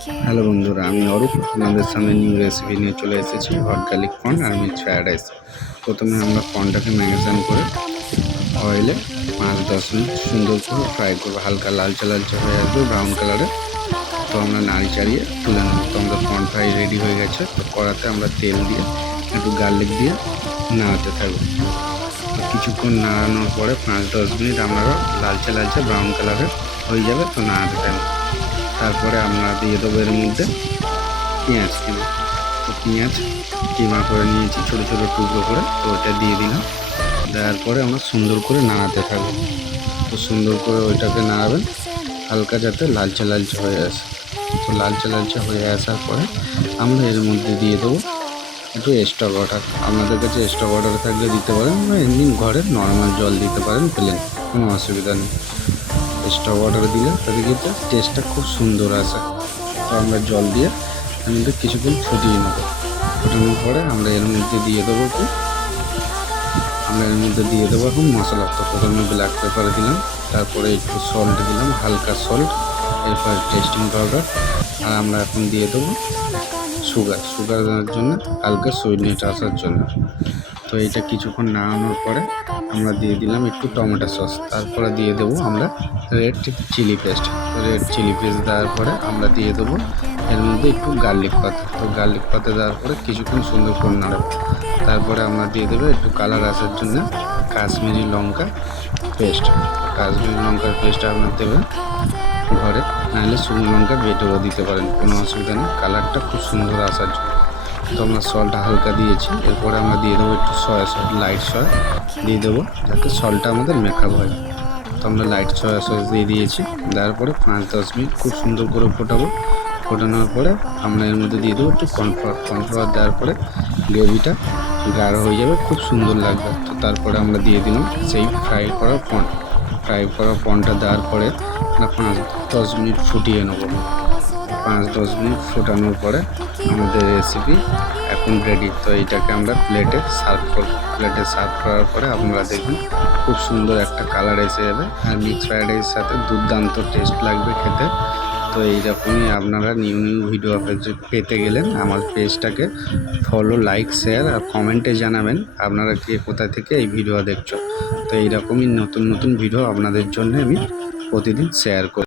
Hello বন্ধুরা, আমি অরূপ আপনাদের সামনে নিউ রেসিপি নিয়ে চলে এসেছি। হট গার্লিক কর্ন আর মিক্স ফ্রায়েড রাইস। প্রথমে আমরা কর্নটাকে ম্যারিনেশন করে অয়েলে 5-10 মিনিট সুন্দর করে ফ্রাই করবো। হালকা লালচে লালচে হয়ে আসবে ব্রাউন কালারে। তো আমরা নাড়ি চাড়িয়ে তুলে নেব। তো আমাদের কর্ন ফ্রাই রেডি হয়ে গেছে। তো কড়াতে আমরা তেল দিয়ে একটু গার্লিক দিয়ে নাড়াতে থাকবো। তো কিছুক্ষণ নাড়ানোর পরে 5-10 মিনিট আমরা লালচে লালচে ব্রাউন কালারের হয়ে যাবে। তো নাড়াতে থাকবো। তারপরে আমরা দিয়ে দেবো এর মধ্যে পেঁয়াজ কিমা। তো পেঁয়াজ কিমা করে নিয়েছি ছোটো ছোটো টুকরো করে। তো ওটা দিয়ে দিলাম। দেওয়ার পরে আমরা সুন্দর করে নাড়াতে থাকবো। তো সুন্দর করে ওইটাকে নাড়াবেন হালকা যাতে লালচে লালচে হয়ে আসে। তো লালচে লালচে হয়ে আসার পরে আমরা এর মধ্যে দিয়ে দেবো একটু স্টক ওয়াটার। আপনাদের কাছে স্টক ওয়াটার থাকলে দিতে পারেন, বা এমনি ঘরে নর্মাল জল দিতে পারেন, প্লেন, কোনো অসুবিধা নেই। স্টক ওয়াটার দিলে তাতে কিন্তু টেস্টটা খুব সুন্দর আসে। তো আমরা জল দিয়ে এর মধ্যে কিছুক্ষণ ফুটিয়ে নেব। ফোটানোর পরে আমরা এর মধ্যে দিয়ে দেবো এখন মশলা। তো প্রথমে ব্ল্যাক পেপার দিলাম, তারপরে একটু সল্ট দিলাম, হালকা সল্ট, এরপর টেস্টিং পাউডার, আর আমরা এখন দিয়ে দেবো সুগার দেওয়ার জন্য, হালকা সুইটনেস আসার জন্য। তো এটা কিছুক্ষণ নাড়ানোর পরে আমরা দিয়ে দিলাম একটু টমেটো সস। তারপরে দিয়ে দেবো আমরা রেড চিলি পেস্ট দেওয়ার পরে আমরা দিয়ে দেবো এর মধ্যে একটু গার্লিক পাতা। তো গার্লিক পাতা দেওয়ার পরে কিছুক্ষণ সুন্দর করে নাড়াবো। তারপরে আমরা দিয়ে দেবো একটু কালার আসার জন্য কাশ্মীরি লঙ্কার পেস্ট আপনার দেবেন ঘরে, নাহলে শুকনো লঙ্কা বেটেও দিতে পারেন, কোনো অসুবিধা নেই, কালারটা খুব সুন্দর আসার জন্য। তো আমরা সল্টটা হালকা দিয়েছি। এরপরে আমরা দিয়ে দেবো একটু সয়া সস, লাইট সয়া দিয়ে দেবো যাতে সল্টটা আমাদের মেকআপ হয়। তো আমরা লাইট সয়া সস দিয়ে দিয়েছি। দেওয়ার পরে 5-10 মিনিট খুব সুন্দর করে ফোটানোর পরে আমরা এর মধ্যে দিয়ে দেবো একটু কর্নফ্লাওয়ার দেওয়ার পরে গ্রেভিটা গাঢ় হয়ে যাবে, খুব সুন্দর লাগবে। তো তারপরে আমরা দিয়ে দিলাম সেই ফ্রাই করা পর্নটা দেওয়ার পরে আমরা 5-10 মিনিট ফুটিয়ে নেবো। 5-10 মিনিট ফোটানোর পরে আমাদের রেসিপি এখন রেডি। তো এইটাকে আমরা প্লেটে সার্ভ করব। প্লেটে সার্ভ করার পরে আপনারা দেখবেন খুব সুন্দর একটা কালার এসে যাবে, আর মিক্স ফ্রাইড রাইসের সাথে দুর্দান্ত টেস্ট লাগবে খেতে। তো এইরকমই আপনারা নিউ ভিডিও পেতে গেলেন আমার পেজটাকে ফলো, লাইক, শেয়ার আর কমেন্টে জানাবেন আপনারা কে কোথা থেকে এই ভিডিও দেখছো। তো এইরকমই নতুন ভিডিও আপনাদের জন্য আমি প্রতিদিন শেয়ার করি।